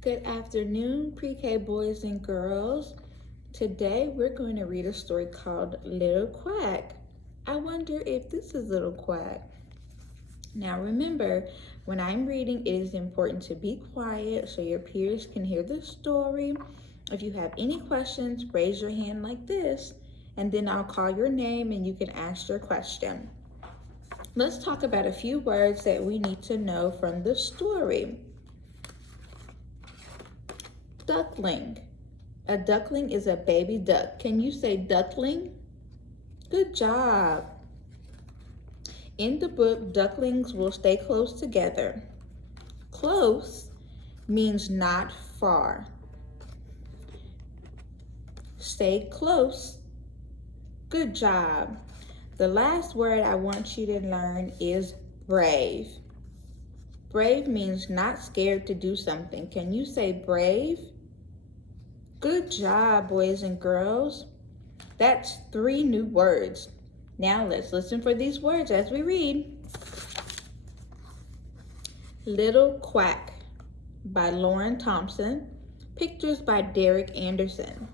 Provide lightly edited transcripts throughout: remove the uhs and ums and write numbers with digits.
Good afternoon, pre-K boys and girls. Today we're going to read a story called Little Quack. I wonder if this is Little Quack. Now remember, when I'm reading, it is important to be quiet so your peers can hear the story. If you have any questions, raise your hand like this, and then I'll call your name and you can ask your question. Let's talk about a few words that we need to know from the story. Duckling. A duckling is a baby duck. Can you say duckling? Good job. In the book, ducklings will stay close together. Close means not far. Stay close. Good job. The last word I want you to learn is brave. Brave means not scared to do something. Can you say brave? Good job, boys and girls. That's 3 new words. Now let's listen for these words as we read. Little Quack by Lauren Thompson. Pictures by Derek Anderson.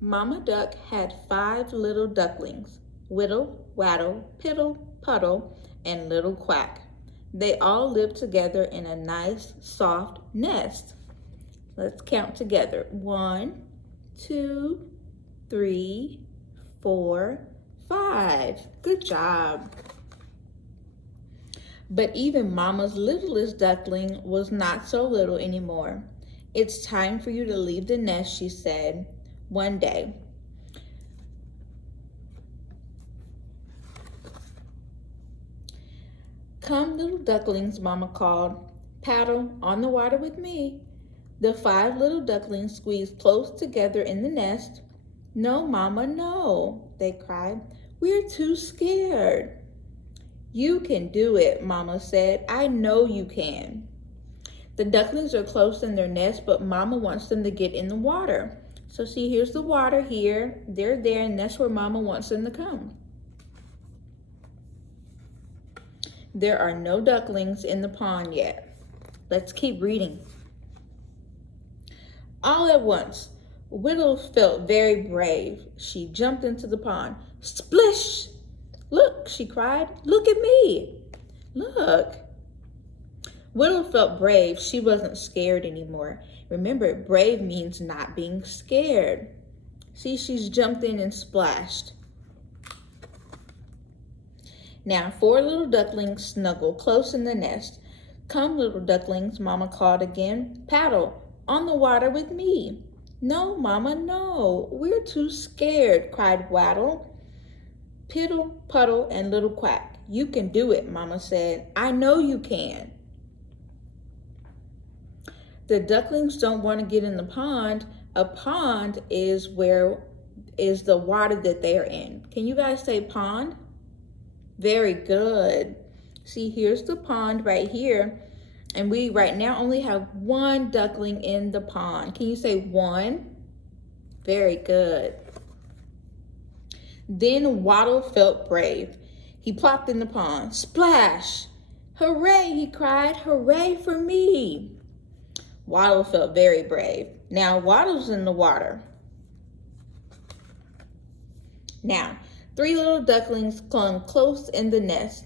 Mama Duck had 5 little ducklings, Whittle, Waddle, Piddle, Puddle, and Little Quack. They all lived together in a nice, soft nest. Let's count together. 1, 2, 3, 4, 5. Good job. But even Mama's littlest duckling was not so little anymore. It's time for you to leave the nest, she said one day. Come, little ducklings, Mama called. Paddle on the water with me. The 5 little ducklings squeezed close together in the nest. No, Mama, no, they cried. We're too scared. You can do it, Mama said. I know you can. The ducklings are close in their nest, but Mama wants them to get in the water. So see, here's the water here. They're there, and that's where Mama wants them to come. There are no ducklings in the pond yet. Let's keep reading. All at once, Whittle felt very brave. She jumped into the pond. Splish! Look, she cried. Look at me. Look. Whittle felt brave. She wasn't scared anymore. Remember, brave means not being scared. See, she's jumped in and splashed. Now 4 little ducklings snuggle close in the nest. Come, little ducklings, Mama called again. Paddle on the water with me. No, Mama, no. We're too scared, cried Waddle, Piddle, Puddle, and Little Quack. You can do it, Mama said. I know you can. The ducklings don't want to get in the pond. A pond is the water that they are in. Can you guys say pond? Very good. See, here's the pond right here. And we right now only have 1 duckling in the pond. Can you say 1? Very good. Then Waddle felt brave. He plopped in the pond. Splash! Hooray, he cried. Hooray for me. Waddle felt very brave. Now Waddle's in the water. Now, 3 little ducklings clung close in the nest.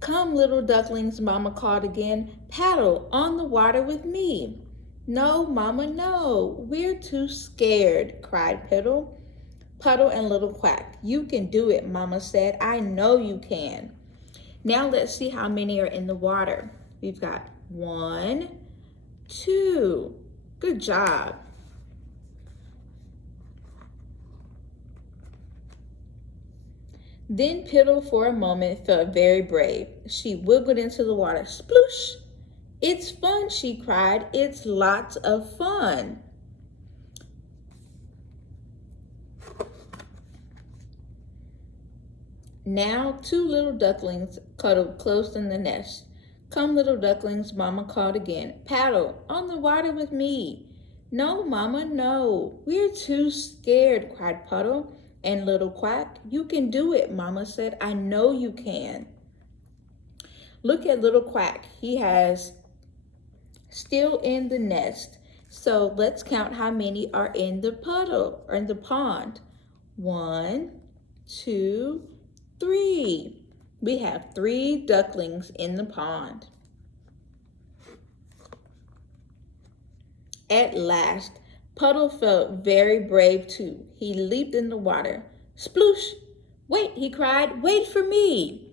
Come, little ducklings, Mama called again. Paddle on the water with me. No, Mama, no. We're too scared, cried Piddle, Puddle, and Little Quack. You can do it, Mama said. I know you can. Now let's see how many are in the water. We've got 1, 2. Good job. Then Piddle for a moment felt very brave. She wiggled into the water. Sploosh! It's fun, she cried. It's lots of fun. Now 2 little ducklings cuddled close in the nest. Come, little ducklings, Mama called again. Paddle on the water with me. No, Mama, no. We're too scared, cried Puddle, And little Quack, you can do it, Mama said. I know you can. Look at little Quack. He has still in the nest. So let's count how many are in the puddle or in the pond. 1, 2, 3. We have 3 ducklings in the pond. At last, Puddle felt very brave too. He leaped in the water. Sploosh! Wait, he cried, wait for me!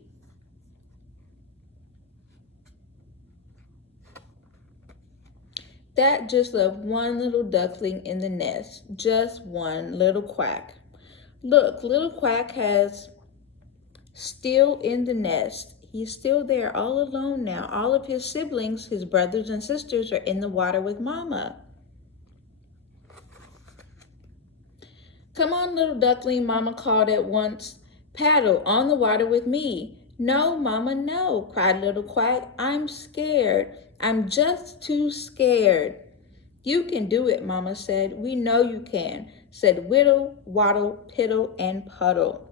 That just left one little duckling in the nest, just one, little Quack. Look, little Quack has still in the nest. He's still there all alone now. All of his siblings, his brothers and sisters, are in the water with Mama. Come on, little duckling, Mama called at once. Paddle on the water with me. No, Mama, no, cried little Quack. I'm scared. I'm just too scared. You can do it, Mama said. We know you can, said Whittle, Waddle, Piddle, and Puddle.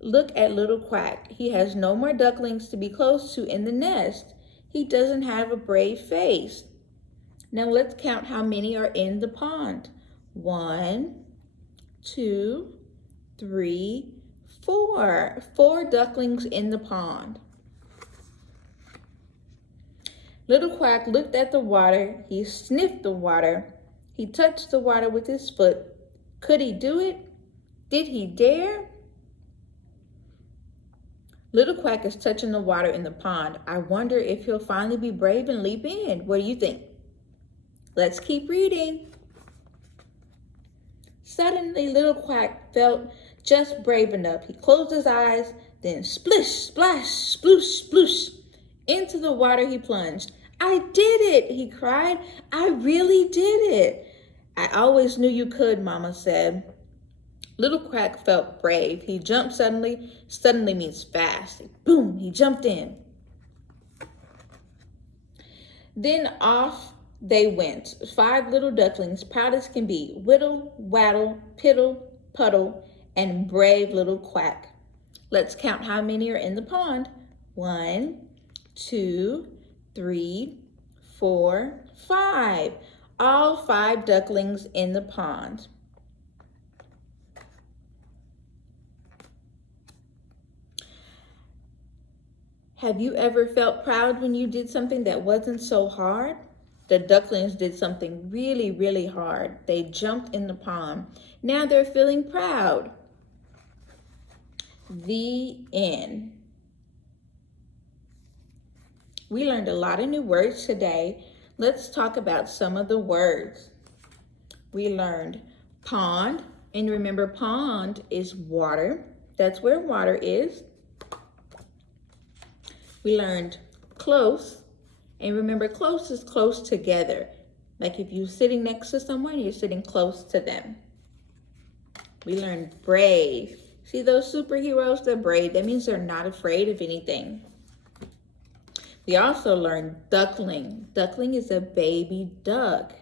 Look at little Quack. He has no more ducklings to be close to in the nest. He doesn't have a brave face. Now let's count how many are in the pond. 1, 2, 3, 4. 4 ducklings in the pond. Little Quack looked at the water. He sniffed the water. He touched the water with his foot. Could he do it? Did he dare? Little Quack is touching the water in the pond. I wonder if he'll finally be brave and leap in. What do you think? Let's keep reading. Suddenly, little Quack felt just brave enough. He closed his eyes, then splish, splash, sploosh, sploosh. Into the water he plunged. I did it, he cried. I really did it. I always knew you could, Mama said. Little Quack felt brave. He jumped suddenly. Suddenly means fast. Boom, he jumped in. Then off they went, 5 little ducklings, proud as can be. Whittle, Waddle, Piddle, Puddle, and brave little Quack. Let's count how many are in the pond. 1, 2, 3, 4, 5. All 5 ducklings in the pond. Have you ever felt proud when you did something that wasn't so hard? The ducklings did something really, really hard. They jumped in the pond. Now they're feeling proud. The end. We learned a lot of new words today. Let's talk about some of the words. We learned pond, and remember pond is water. That's where water is. We learned close, and remember close is close together. Like if you're sitting next to someone, you're sitting close to them. We learned brave. See those superheroes, they're brave. That means they're not afraid of anything. We also learned duckling. Duckling is a baby duck.